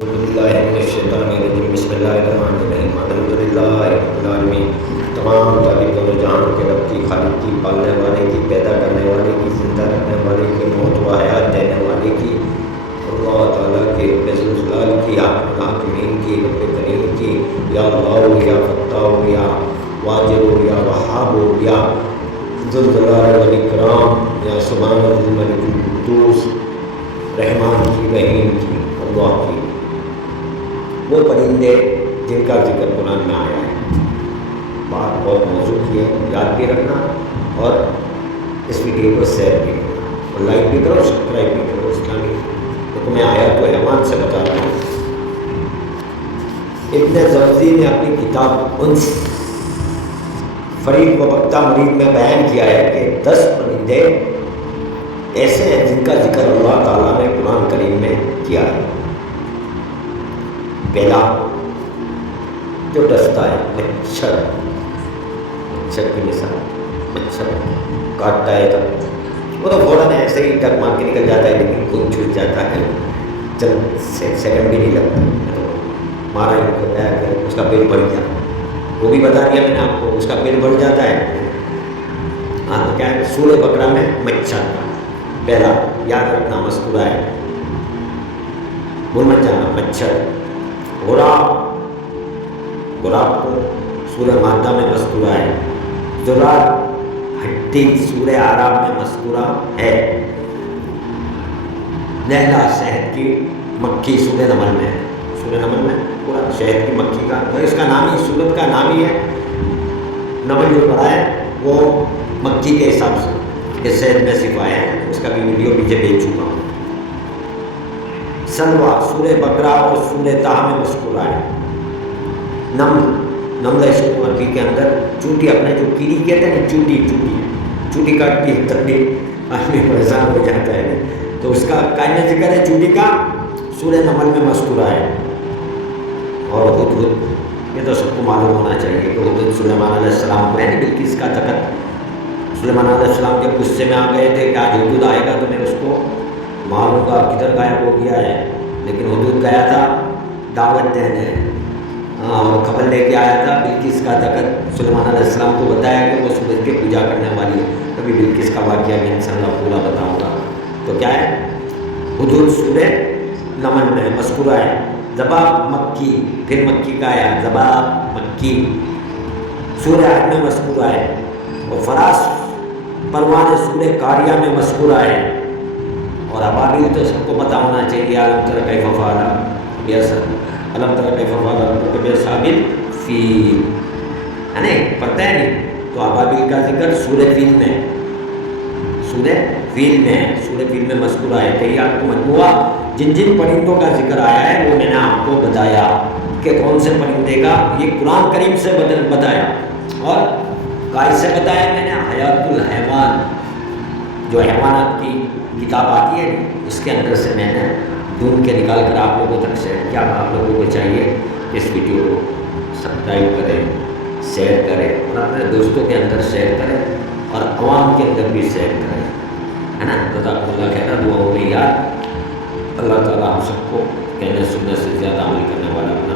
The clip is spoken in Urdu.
بسم اللہ الرحمن الرحیم الحمدللہ رب العالمین۔ تمام تعریف و جہان کے رب کی، خالق کی، پالنے والے کی، پیدا کرنے والے کی، زندہ رکھنے والے کی، موت و حیات دینے والے کی، اللہ تعالیٰ کے رب ذوالجلال کی، حاکمین کی، رب کریم کی، یا اللہ یا فتاح یا واجر یا وہاب یا ذوالجلال والاکرام یا سبحان الملک القدوس، رحمان کی، رحیم کی، اللہ کی، وہ پرندے جن کا ذکر قرآن میں آیا ہے۔ بات بہت موضوع کی ہے، یاد بھی رکھنا اور اس ویڈیو کو شیئر بھی کرنا اور لائک بھی کرو، سبسکرائب بھی کرو۔ اسلامی حکم آیات کو حیوان سے بتا رہا ہوں۔ ابن جوزی نے اپنی کتاب انس فرید و بختہ مرید میں بیان کیا ہے کہ 10 پرندے ایسے ہیں جن کا ذکر اللہ تعالیٰ نے قرآن کریم میں کیا ہے۔ پہلا جو ڈستا ہے مچھر کی مثال، مچھر کاٹتا ہے تو وہ تو فوراً ایسے ہی ٹک مار کے نکل جاتا ہے، لیکن خود چھوٹ جاتا ہے، چند سیکنڈ بھی نہیں لگتا، تو مارا ہی ہوتا ہے کہ اس کا پیٹ بڑھ گیا۔ وہ بھی بتا دیا میں نے آپ کو، اس کا پیٹ بڑھ جاتا ہے۔ ہاں تو کیا ہے، سورہ بقرہ میں مچھر کا پہلا یاد رکھنا مذکورہ ہے، بھول مت جانا، مچھر۔ غراب کو سورہ مائدہ میں مذکورہ ہے۔ ذرات ہڈی سورہ اعراف میں مذکورہ ہے۔ نیلا شہد کی مکھی سورہ نمل میں ہے، سورہ نمل میں پورا شہد کی مکھی کا، تو اس کا نام ہی، سورت کا نام ہی ہے نمل جو پڑھا ہے وہ مکھی کے حساب سے کہ شہد میں صرف آیا ہے، اس کا بھی ویڈیو پیچھے بھیج چکا ہوں۔ سلوا سورہ بقرہ اور سورہ طٰہٰ میں مذکورہ ہے۔ نمل عربی کے اندر چونٹی، اپنے جو کیڑی کہتے ہیں نا، چونٹی کاٹتی ہے تب بھی آدمی پریشان ہو جاتا ہے، تو اس کا قائم ذکر ہے چونٹی کا، سورہ نمل میں مذکورہ ہے۔ اور ہدہد، یہ تو سب کو معلوم ہونا چاہیے کہ ہدہد سلیمان علیہ السلام کو ہے نا، بلقیس کا تخت، سلیمان علیہ السلام جب غصے میں آ گئے تھے کہ آج ہدہد آئے گا تو میں اس کو ماروں گا، کدھر غائب ہو گیا ہے، لیکن ہدہد گیا تھا دعوت دینے، اور خبر لے کے آیا تھا بلقیس کا تخت، سلیمان علیہ السلام کو بتایا کہ وہ سورج کی پوجا کرنے والی ہے، کبھی بلقیس کا واقعہ بھی انشاءاللہ پورا بتاؤں گا۔ تو کیا ہے، ہدہد سورہ نمل میں مذکورہ ہے۔ ذباب مکھی، پھر مکھی کا آیا، ذباب مکھی سورہ حج میں مذکورہ ہے۔ اور فراس پروان سورہ قاریہ میں مذکورہ ہے۔ اور ابابیل تو سب کو پتہ ہونا چاہیے، علم تر کیف فعل ربک باصحاب الفیل، ہے نا، پتہ ہے نہیں، تو ابابیل کا ذکر سورہ فیل میں ہے، سورہ فیل میں مذکورہ ہے۔ کہ یہ آپ کو مجموعہ جن پرندوں کا ذکر آیا ہے وہ میں نے آپ کو بتایا کہ کون سے پرندے کا، یہ قرآن کریم سے بتایا، اور کائے سے بتایا میں نے، حیات الحیوان جو حیوانات کی کتاب آتی ہے اس کے اندر سے میں نے ڈھونڈ کے نکال کر آپ لوگوں تک شیئر کیا۔ آپ لوگوں کو چاہیے اس ویڈیو کو سبسکرائب کریں، شیئر کریں، اور اپنے دوستوں کے اندر شیئر کریں، اور عوام کے اندر بھی شیئر کریں، ہے نا۔ جزاکم اللہ خیر، دعاؤں میں یاد۔ اللہ تعالیٰ ہم سب کو کہنے سننے سے زیادہ عمل کرنے والا بنا۔